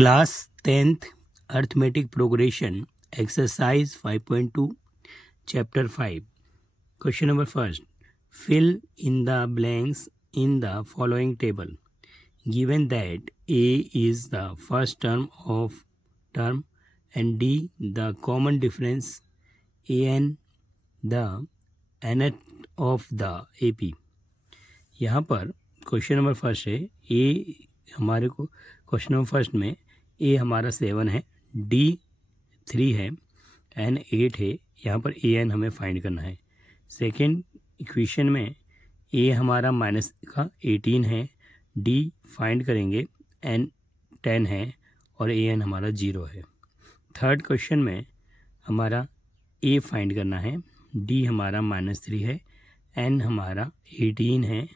Class 10th Arithmetic Progression Exercise 5.2 Chapter 5. Question number first. Fill in the blanks in the following table. Given that A is the first term and D the common difference, AN the nth of the AP. यहाँ पर question number first है ए हमारे को question number first में ए हमारा 7 है, डी 3 है, एन 8 है। यहाँ पर ए एन हमें फाइंड करना है। सेकेंड इक्वेशन में ए हमारा माइनस का 18 है, डी फाइंड करेंगे, एन 10 है और ए एन हमारा 0 है। थर्ड क्वेश्चन में हमारा ए फाइंड करना है, डी हमारा -3 है, एन हमारा 18 है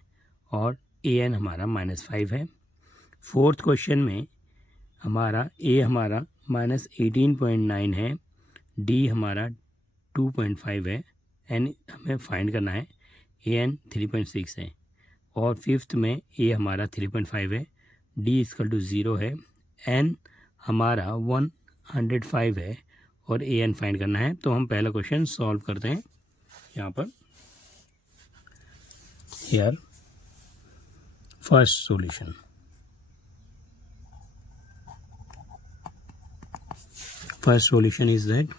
और ए एन हमारा -5 है। फोर्थ क्वेश्चन में हमारा ए हमारा -18.9 है, डी हमारा 2.5 है, एन हमें फाइंड करना है, ए एन 3.6 है। और फिफ्थ में ए हमारा 3.5 है, डी = 0 है, एन हमारा 105 है और ए एन फाइंड करना है। तो हम पहला क्वेश्चन सॉल्व करते हैं। यहाँ पर here first solution. First solution is that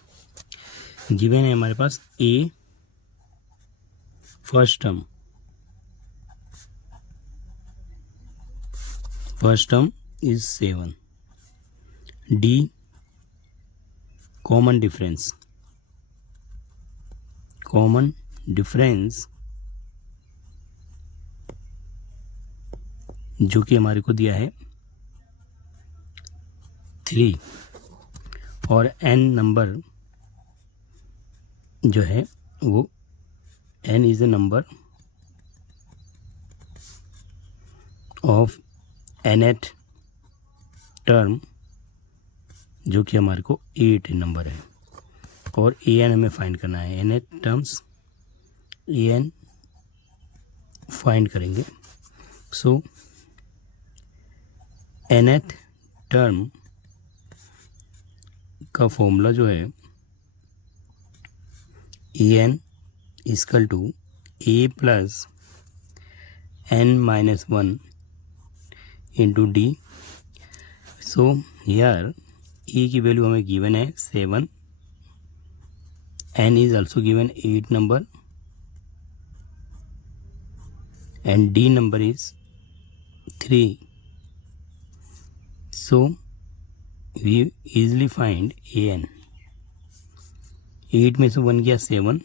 given है हमारे पास a first term is 7, D common difference जो कि हमारे को दिया है 3 और n नंबर जो है वो n is a number of nth term जो कि हमारे को 8 नंबर है और ए एन हमें फाइंड करना है। nth terms a n find करेंगे। सो nth टर्म का फॉर्मूला जो है a n = a + n-1 into D. So here a की वैल्यू हमें गिवन है 7, n is also given 8 number and D number is 3। So we easily find an। 8 में से 1 गया 7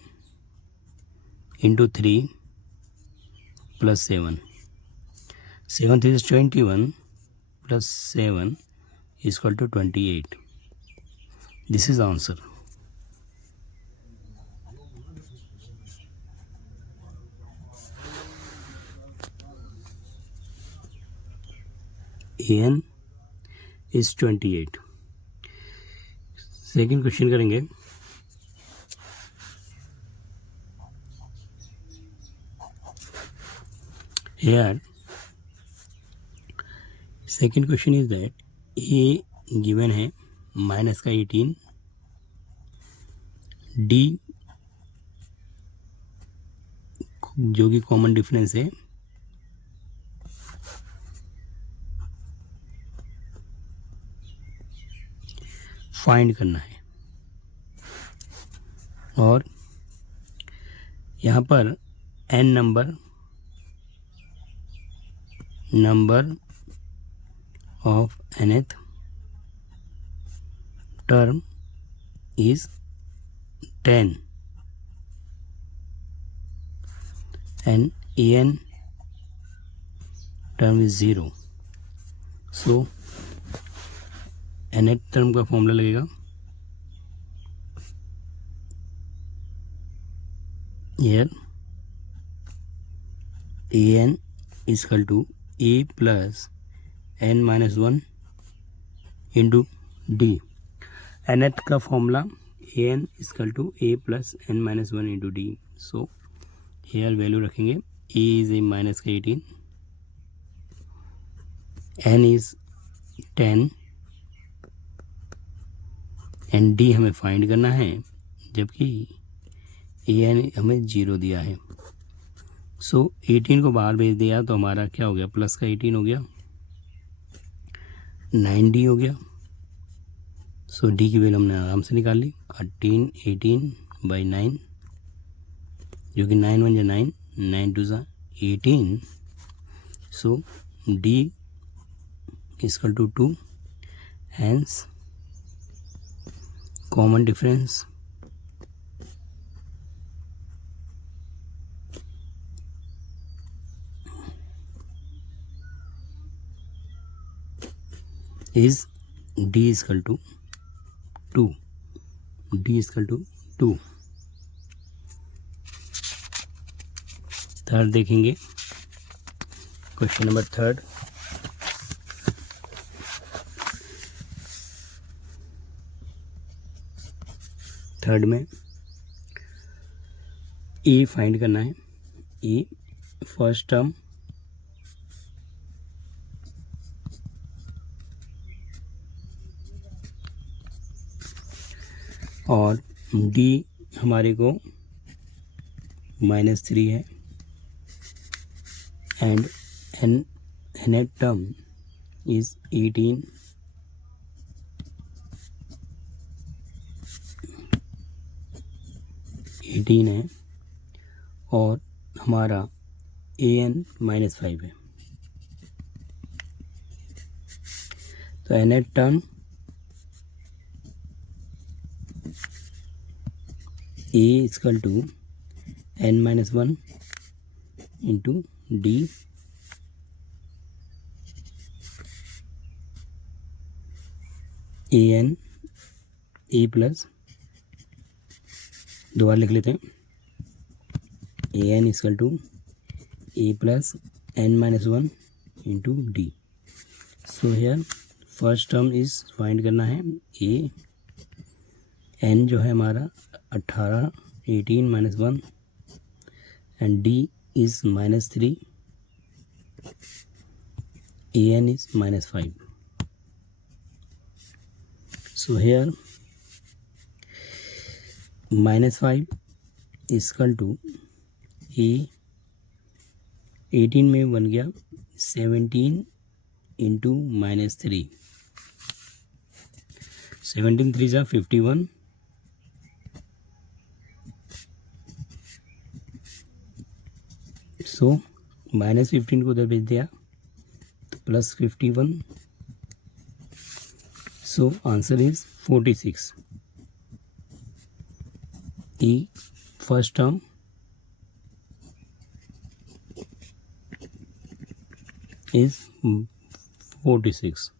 इंटू 3 + 7, 7 is 21 + 7 = 28। This is answer। an is 28। Second question करेंगे। Here second question is that A given है माइनस का 18, डी जो कि कॉमन डिफरेंस है फाइंड करना है और यहाँ पर n number of nth term is 10 and an term is 0। So nth term का फॉर्मूला लगेगा here an = a + n-1 into D. nth का formula an = a + n-1 into D. So hair value रखेंगे, a is a -18, n is 10 and D हमें फाइंड करना है, जबकि A N हमें 0 दिया है। सो 18 को बाहर भेज दिया तो हमारा क्या हो गया, प्लस का 18 हो गया, 9D हो गया। सो डी की वैल्यू हमने आराम से निकाल ली, 18/9, जो कि 9 1 9, 9 2 18। So d equal to 2, hence common difference is d is equal to 2, d is equal to 2। थर्ड देखेंगे, क्वेश्चन नंबर थर्ड। थर्ड में ए फाइंड करना है। ए फर्स्ट टर्म और डी हमारे को -3 है, एंड nth टर्म इज 18 है, और हमारा an -5 है। तो nth term a equal to n-1 into d an a plus, दोबारा लिख लेते हैं, an equal to a plus n-1 into D. So here first term is find करना है, a n जो है हमारा 18 -1 and d is -3, an is -5। so here -5 is equal to a 18 में बन गया 17 इंटू -3, 17 3 जा 51, सो -15 को उधर भेज दिया तो प्लस 51। So answer is 46। E first term is 46।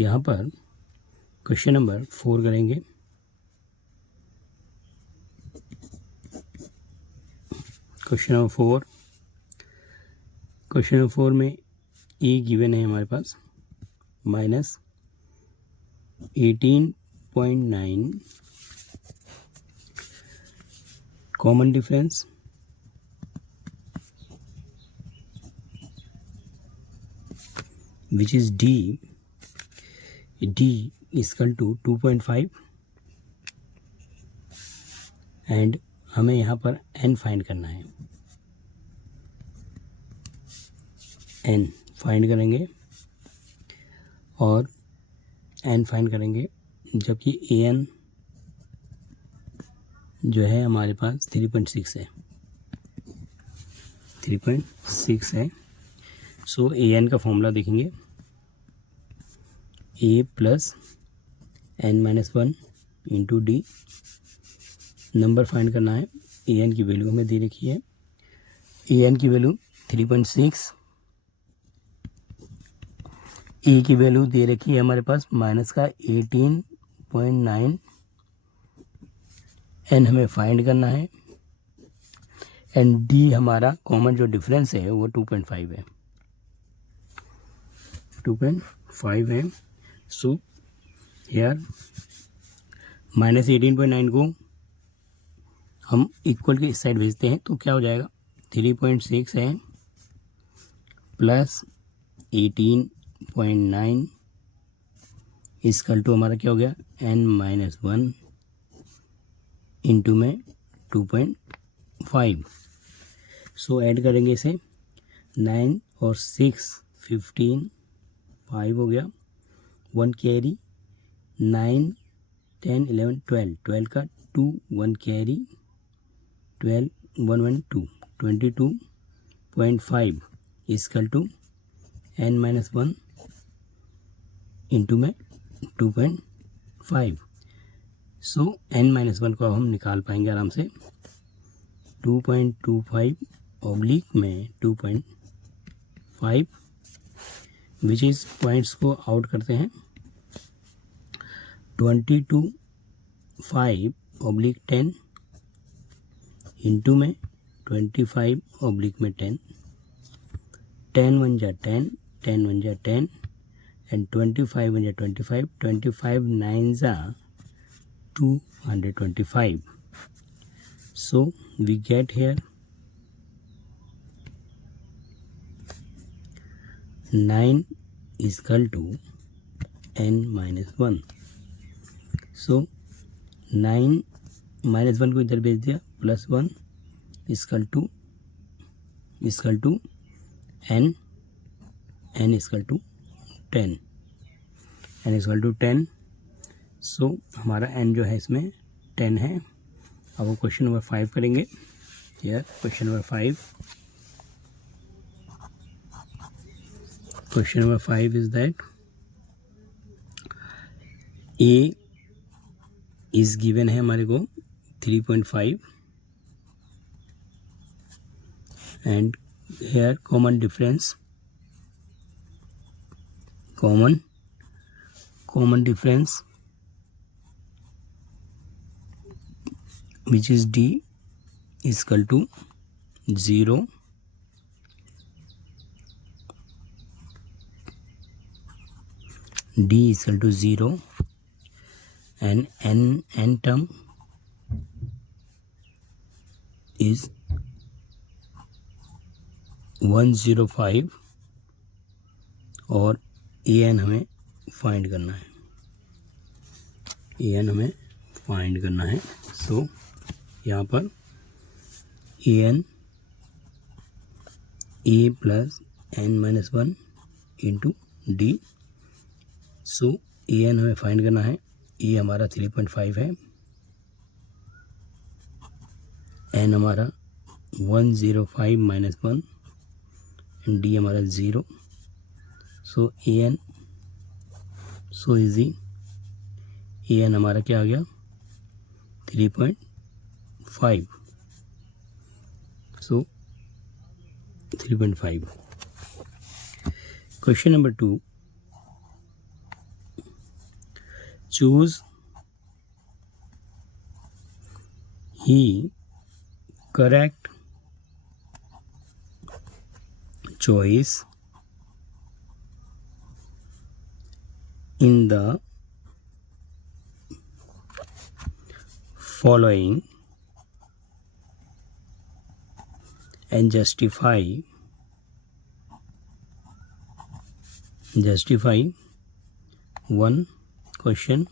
यहाँ पर क्वेश्चन नंबर 4 करेंगे। क्वेश्चन नंबर 4 में ए गिवन है हमारे पास -18.9, common difference which is d equal to 2.5, and हमें यहाँ पर n फाइंड करना है। n फाइंड करेंगे और n फाइंड करेंगे, जबकि an जो है हमारे पास 3.6 है, 3.6 है। सो an का फॉर्मूला देखेंगे, a plus n-1 into D. Number find करना है, an की वैल्यू हमें दे रखी है, an की वैल्यू 3.6, ए की वैल्यू दे रखी है हमारे पास माइनस का 18.9, एन हमें फाइंड करना है, एंड डी हमारा कॉमन जो डिफरेंस है वो 2.5 है, 2.5 है। सो हेयर -18.9 को हम इक्वल के इस साइड भेजते हैं तो क्या हो जाएगा, 3.6 है प्लस 18.9 इक्वल टू हमारा क्या हो गया n-1 इंटू में 2.5। सो ऐड करेंगे इसे 9 और 6 15 5 हो गया, 1 कैरी 9 10 11 12 12 का 2 1 कैरी 12 1 1 2 22.5 इक्वल टू n-1 इंटू में 2.5। सो n-1 को अब हम निकाल पाएंगे आराम से। 2.25 ऑब्लिक में 2.5 विच इज़ पॉइंट्स को आउट करते हैं। 22.5 ऑब्लिक 10 इंटू में 25 ऑब्लिक में 10, 10 1 जा 10, 10 1 जा 10 एंड 25 1 जा 25, 25 9 जा 225। So we get here 9 is equal to n-1। So 9 -1 को इधर भेज दिया, +1 equal to n equal to 10, n equal to 10। So हमारा n जो है इसमें 10 है। अब वो क्वेश्चन नंबर 5 करेंगे। Here question number 5, question number 5 is that a is given है हमारे को 3.5 and here common difference which is d is equal to 0, d is equal to 0 and n term is 105 और an हमें फाइंड करना है। सो यहाँ पर an a plus n-1 into D. सो an हमें फाइंड करना है। a हमारा 3.5 है, n हमारा 105 - 1 एंड d हमारा 0। सो an सो इजी, an हमारा क्या आ गया 3.5। सो 3.5। Question number 2, choose he correct choice in the following and justify one question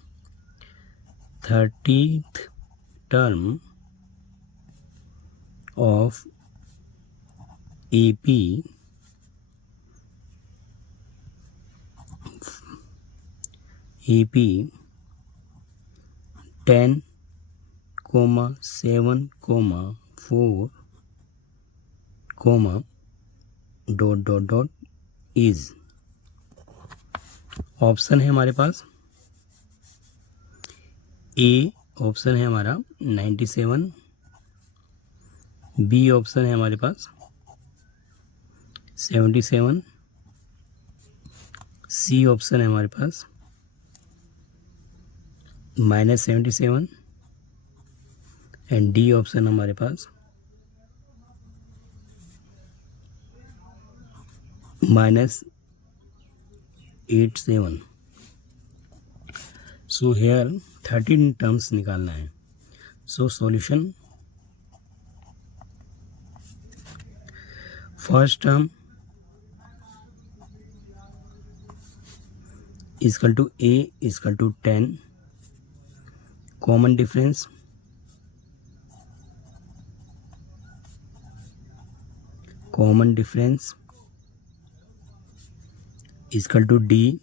30th term of AP 10, 7, 4, is। Option है हमारे पास, ए ऑप्शन है हमारा 97, बी ऑप्शन है हमारे पास 77, सी ऑप्शन है हमारे पास -77 एंड डी ऑप्शन हमारे पास -87। सो हेयर 13 टर्म्स निकालना है। So solution, first term equal to a equal to 10, common difference equal to d,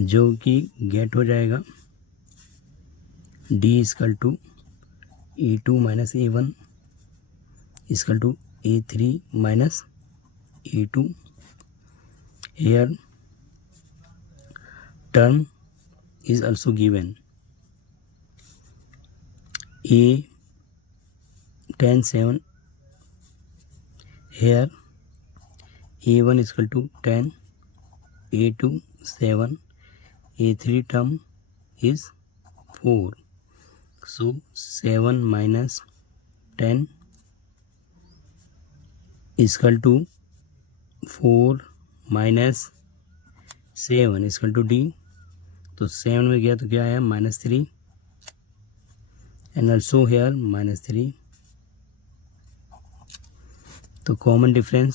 जो कि गेट हो जाएगा d equal to E2 minus A1 equal to A3 minus E2. Here term is also given A 10 7. Here A1 is equal to 10, A2 7, A3 term is 4. So 7 minus 10 is equal to 4 minus 7 is equal to D. तो 7 में गया तो क्या आया -3 and also here -3. तो common difference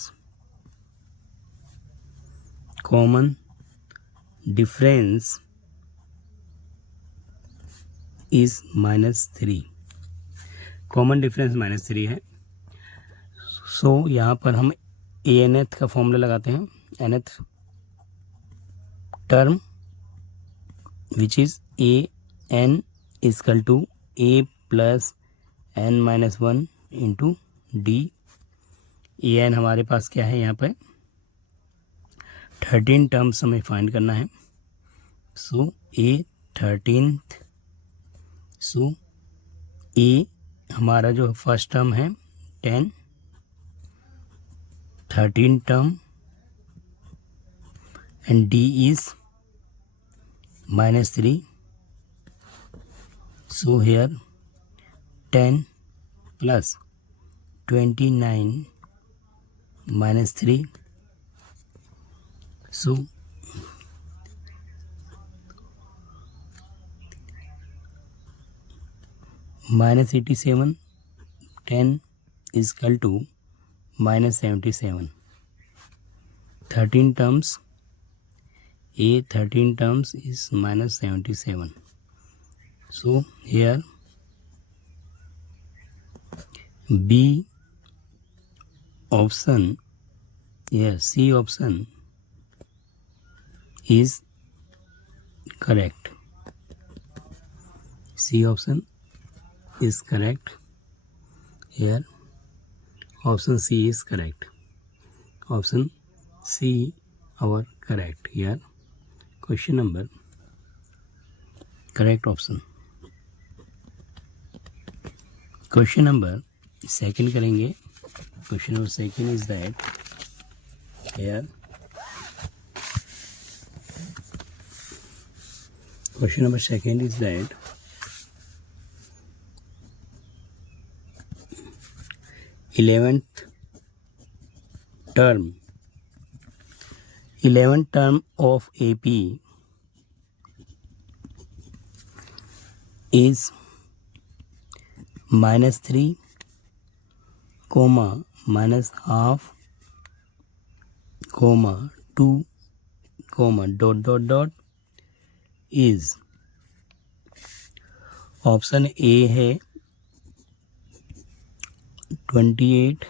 is -3. Common difference -3 है. सो यहाँ पर हम nth का फॉर्मूला लगाते हैं. nth term which is an equal to a plus n minus 1 into d. an हमारे पास क्या है यहाँ पर 13 टर्म्स हमें फाइंड करना है. सो a 13th. सो a हमारा जो फर्स्ट टर्म है 10, 13 term and d is -3. So here 10 plus 29 minus 3. So -87, 10 is equal to -77. 13 terms, a 13 terms is -77. So here B option, C option is correct. C option is correct. Here option C is correct. Option C our correct. Here question number correct option. Question number second करेंगे. Question number second is that here question number second is that 11th term of AP is -3, -half, 2, dot is. Option a है 28,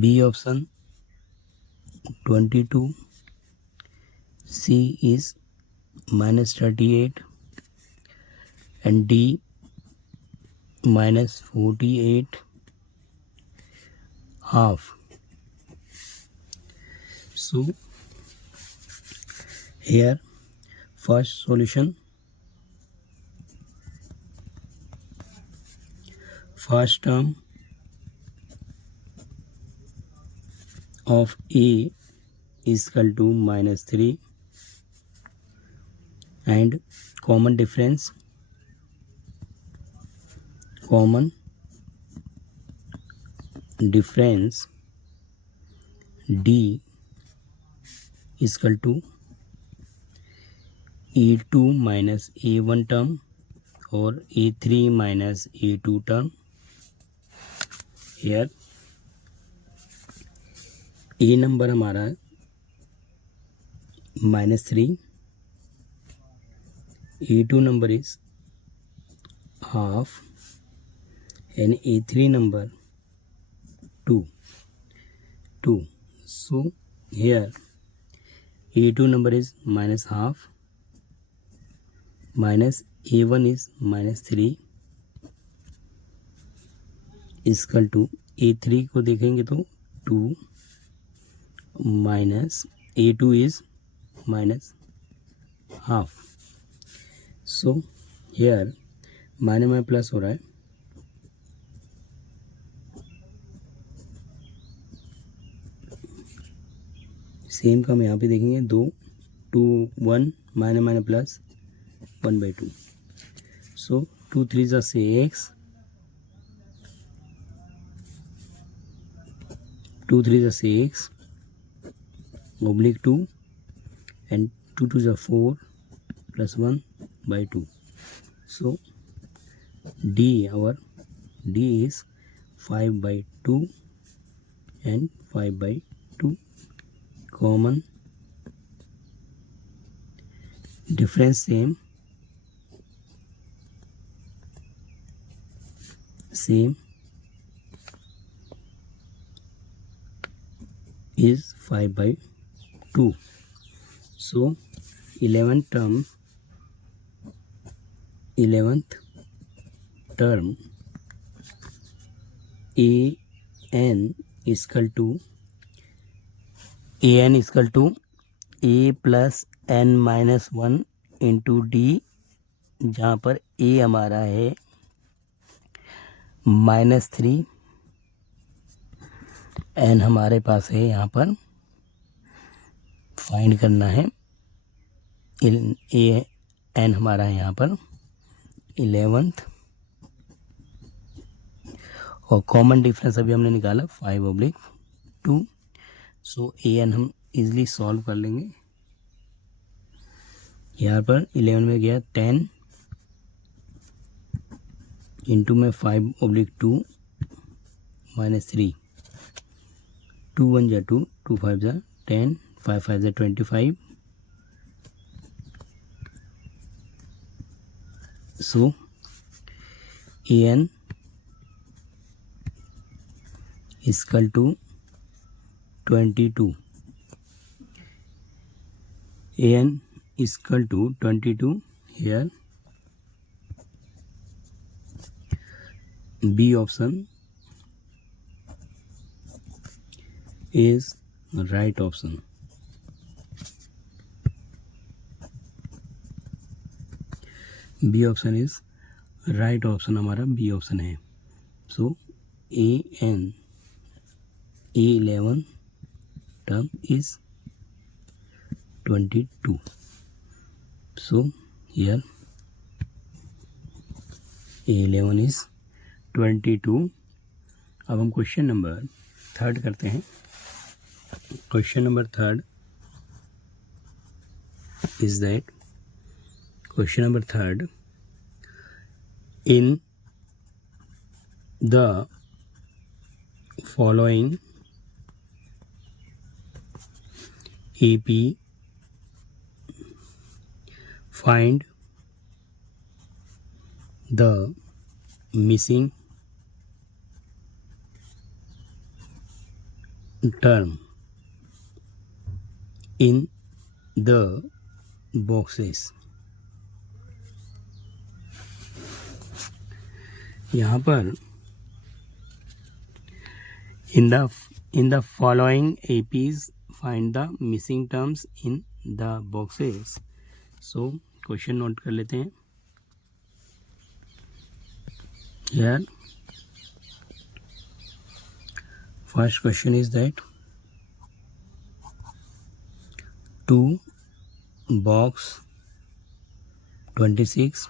b option 22, c is -38 and D -48 half. So here first solution, first term of A is equal to -3 and common difference D is equal to A2 minus A1 term or A3 minus A2 term. Here A number हमारा -3, A2 number is half, and A3 number 2. So here A2 number is -half, minus A1 is -3 equal to A3 को देखेंगे तो 2 minus A2 is -half. So here minus में plus हो रहा है, सेम का हम यहाँ पे देखेंगे 2 2 1 माइनस प्लस 1/2. सो 2 3 ज़ा 6, 2 3 ज़ा 6 oblique 2 and 2 2 ज़ा 4 plus 1/2. So our D is 5/2 and 5/2. Common difference same is 5/2. So 11th term an equal to a plus n minus 1 into D, जहाँ पर a हमारा है -3, n हमारे पास है यहाँ पर फाइंड करना है, ए n हमारा है यहाँ पर 11th, और कॉमन डिफरेंस अभी हमने निकाला 5/2. सो an हम इजीली सॉल्व कर लेंगे. यहाँ पर 11 में गया 10 इंटू में 5/2 -3, 2 1 ज़ा 2, 2 5 ज़ा 10, 5 5 ज़ा 25. So an equal to 22. an equal to 22. Here B option is right option. B option is right option, हमारा B option है. So A11 term is 22. So here A11 is 22. अब हम क्वेश्चन नंबर 3 करते हैं. Question number 3 is that question number 3, in the following AP find the missing term in the boxes. यहाँ पर in the following APs find the missing terms in the boxes. So question note कर लेते हैं. Here first question is that 2 box 26,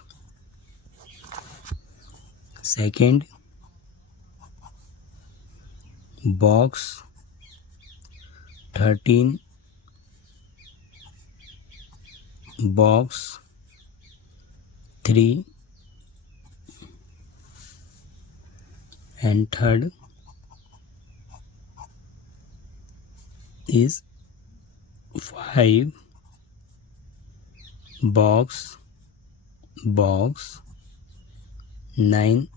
second box 13, box 3, and third is 5 box 9,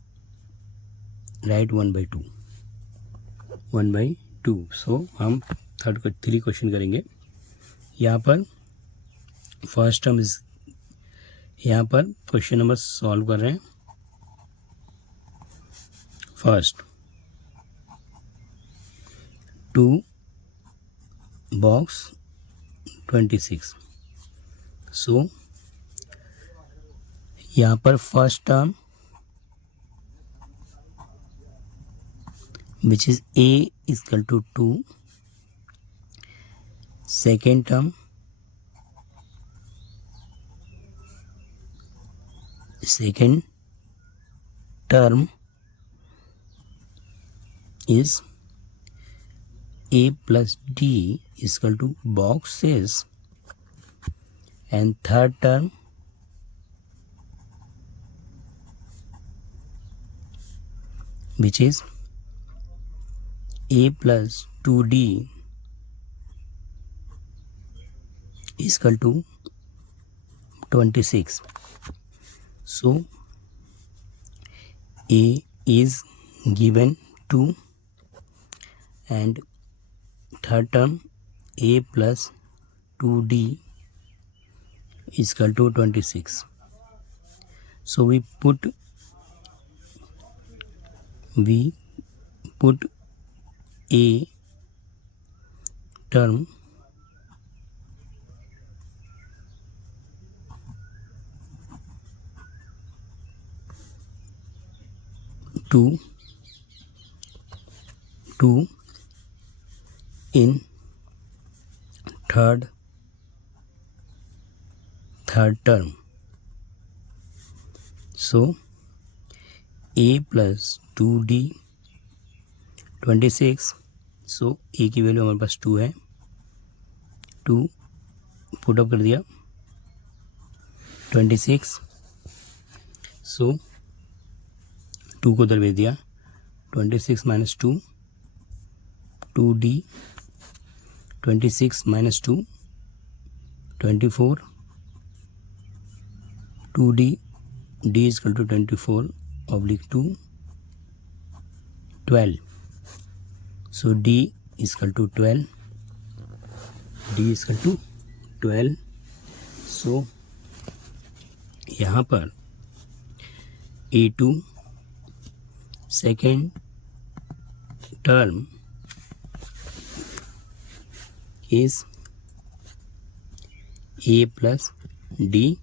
write 1/2. सो हम three question करेंगे. यहाँ पर first term is, यहाँ पर क्वेश्चन नंबर सॉल्व कर रहे हैं. फर्स्ट 2 box 26. सो यहाँ पर first term which is a is equal to 2, second term is a plus d is equal to boxes, and third term which is a plus 2d is equal to 26. So a is given 2 and third term a plus 2d is equal to 26. So we put a term to in third term. So a plus 2d 26. सो ए की वैल्यू हमारे पास 2 है. 2 पुटअप कर दिया 26. सो 2 को उधर भेज दिया. 26 माइनस 2 2d, 26 माइनस 2 24, 2d, d is equal to 24/2 12. So d is equal to 12. So यहाँ पर a2 second term is a plus d.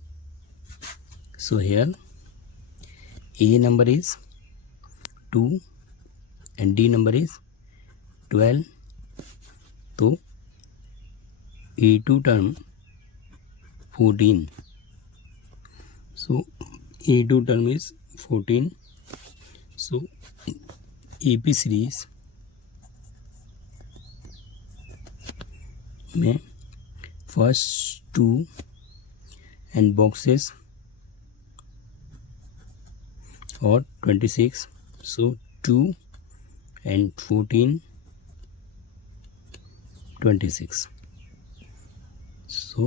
So here a number is 2 and d number is 12. तो a2 term 14. So a2 term is 14. So AP series में फर्स्ट 2 and boxes और 26. सो 2 and 14 26. So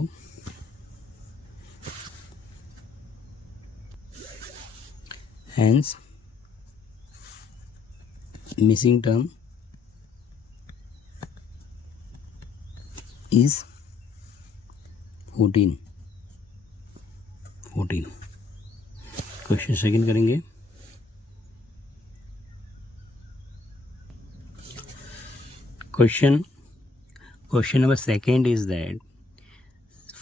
hence missing term is 14. Question second करेंगे. Question number second is that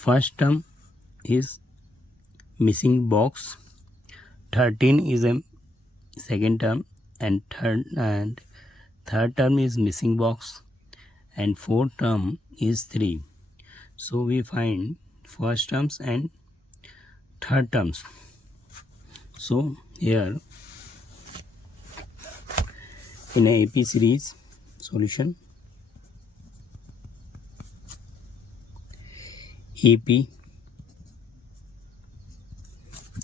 first term is missing box, 13 is a second term, and third term is missing box, and fourth term is 3. So we find first terms and third terms. So here in a AP series solution, AP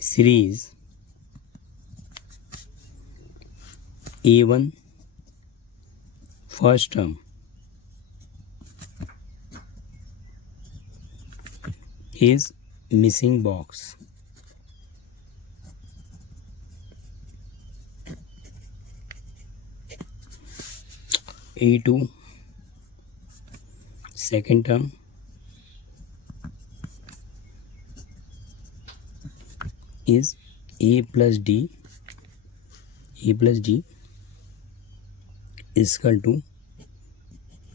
series A1 first term is missing box. A2 second term is A plus D is equal to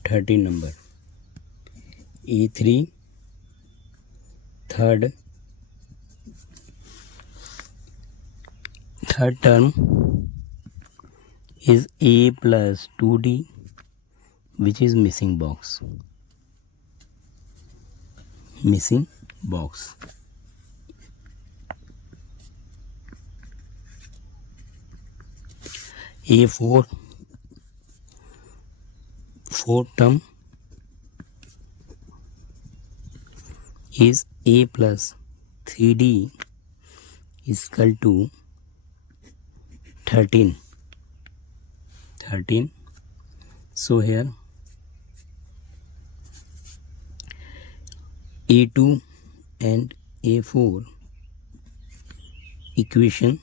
13 number. A3 third term is A plus 2D, which is missing box. A4 fourth term is A plus 3D is equal to 13. So here A2 and A4 equation,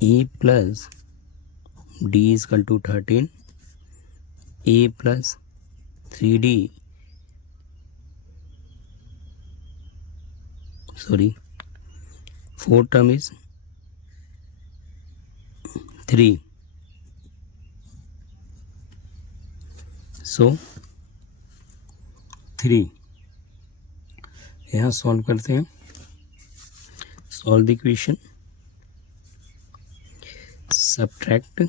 A plus D is equal to 13, A plus 3D, fourth term is 3. So 3 यहाँ सॉल्व करते हैं. Solve the equation. subtract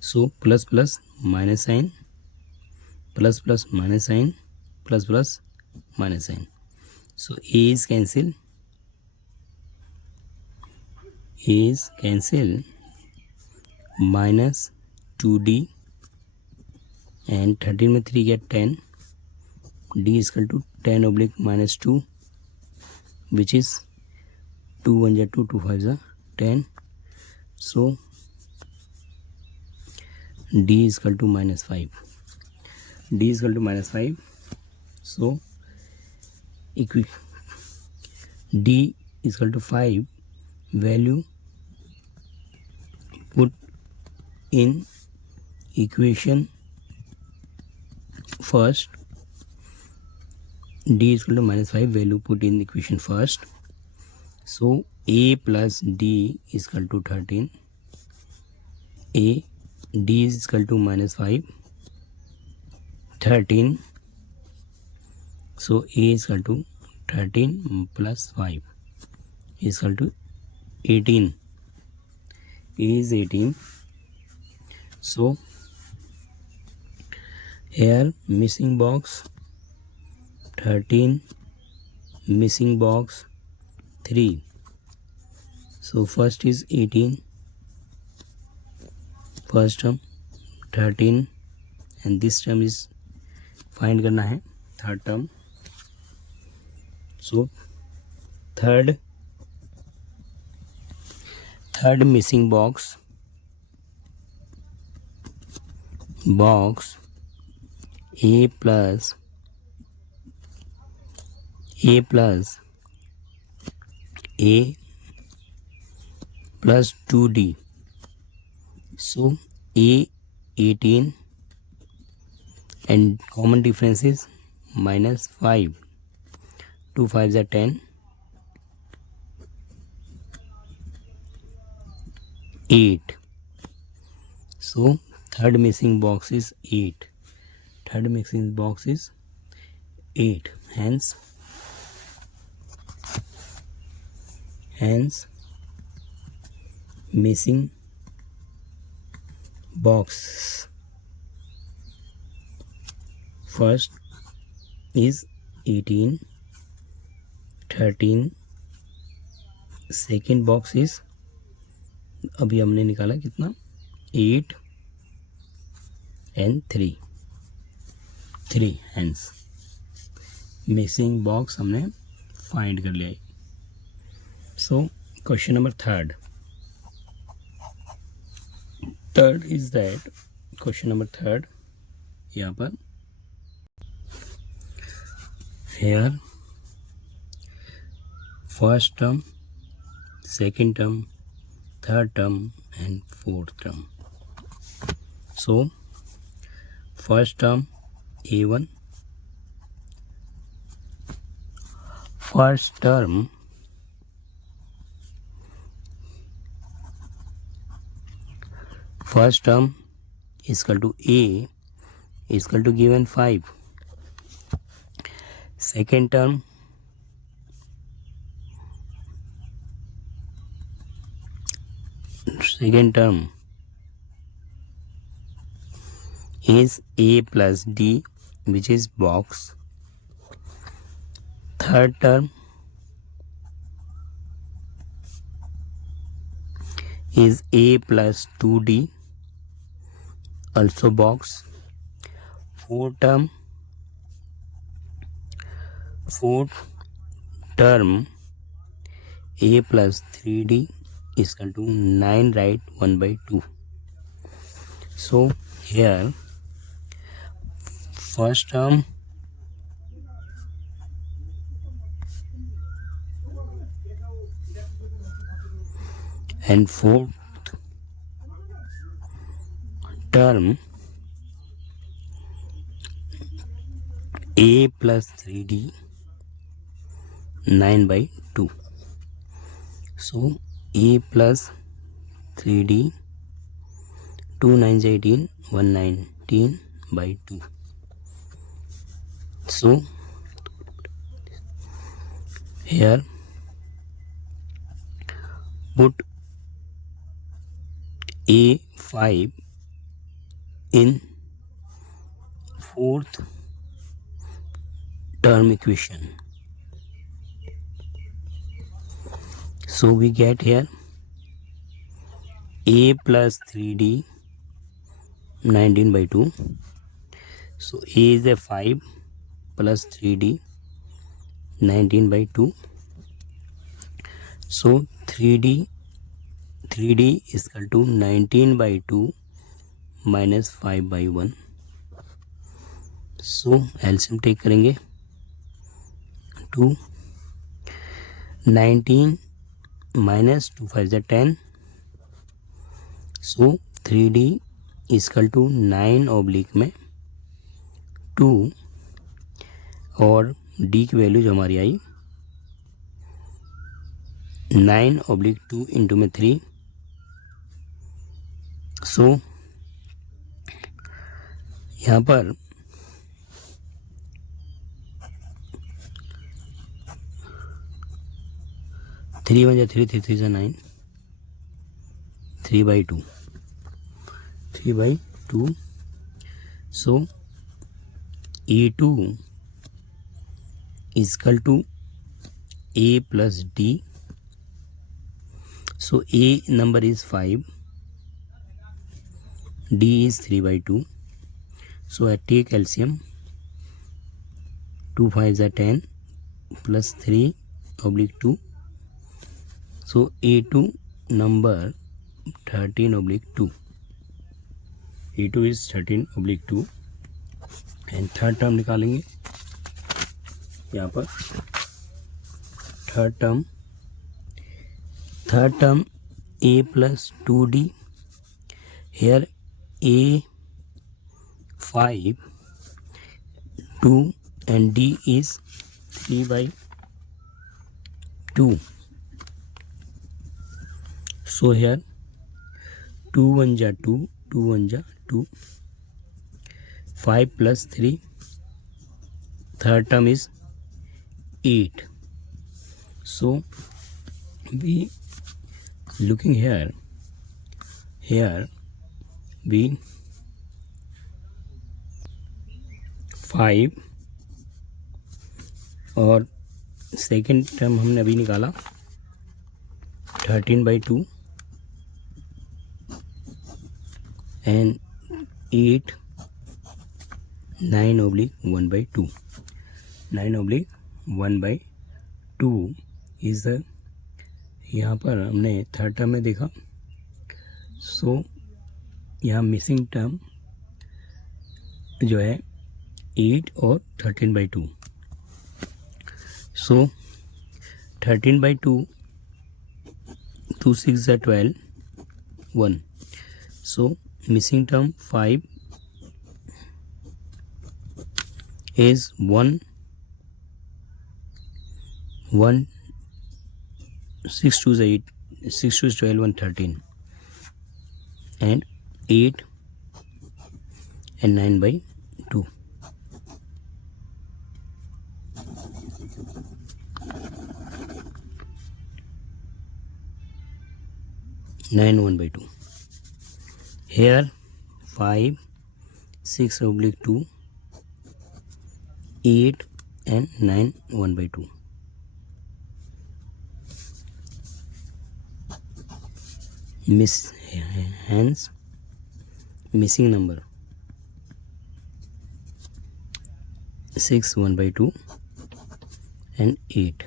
so plus plus minus sign, plus plus minus sign, plus plus minus sign. So A is cancel, minus 2D and 13 में 3 get 10, D is equal to 10 oblique minus 2, which is 2 1 ja 2, 2 5 ja 10. So D is equal to minus 5. So D is equal to 5. Value put in equation first. D is equal to minus 5. Value put in equation first. So A plus D is equal to 13. D is equal to minus 5. 13. So A is equal to 13 plus 5 is equal to 18. A is 18. So here missing box 13, missing box 3. So first is 18, first term 13, and this term is find करना है third term. So third missing box A plus 2D. So A 18 and common difference is minus 5. 2 5s are 10. 8. So third missing box is 8. Hence missing box first is 18, 13. second box is अभी हमने निकाला कितना 8 and 3. hence missing box हमने फाइंड कर लिया. So question number 3. Third is that question number third यहाँ पर hair first term, second term, third term and fourth term. So first term A1, first term is equal to A is equal to given 5. Second term is A plus D, which is box. Third term is A plus 2D, also box. Fourth term A plus 3D is equal to 9, right? 1 by 2. So here first term and fourth term A plus 3D 9 by 2. So A plus 3D 2 9 18, 119 by 2. So here put A5 in fourth term equation. So we get here A plus 3D 19 by 2. So A is a 5 plus 3D 19 by 2. So 3D is equal to 19 by 2 minus 5 by 1. So LCM take करेंगे 2 19 minus 2 5 is 10. So 3D is equal to 9 oblique में 2 और D की वैल्यू जो हमारी आई 9 oblique 2 इंटू में 3. सो यहाँ पर three one जा थ्री, थ्री थ्री जा 9, 3 by 2. So A2 is equal to A plus D. So A number is 5, D is 3 by 2. So I take LCM. 2 5s are 10 plus 3 oblique 2. So A2 number 13 oblique 2. A2 is 13 oblique 2. एंड थर्ड टर्म निकालेंगे यहाँ पर. Third term A plus 2D. Here A 5, 2 and D is 3 by 2. So here 2 1 ja 2, 2 1 ja 2. 5 plus 3. Third term is 8. So we looking here we 5 और second term हमने अभी निकाला 13 by 2 and 8 9 oblique 1 by 2. 9 oblique 1 by 2 is the यहाँ पर हमने थर्ड टर्म में देखा. सो यहाँ मिसिंग टर्म जो है 8 और 13/2. सो 13/2, 2 6 are 12, 1. So missing term 5 is 1, 1, 6 2 is 8, 6 2 is 12, 1 13, and 8 and 9/2. Nine 1/2. Here 5, 6/2, 8 and 9 1/2. Hence missing number 6 1/2 and 8.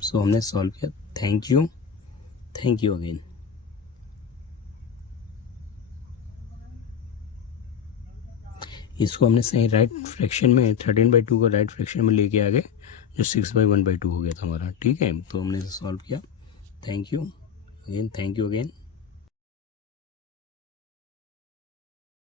So हमने सॉल्व किया. Thank you again. इसको हमने सही राइट फ्रैक्शन में 13/2 को राइट फ्रैक्शन में लेके आ गए, जो 6/1/2 हो गया था हमारा. ठीक है, तो हमने इसे सॉल्व किया. Thank you again.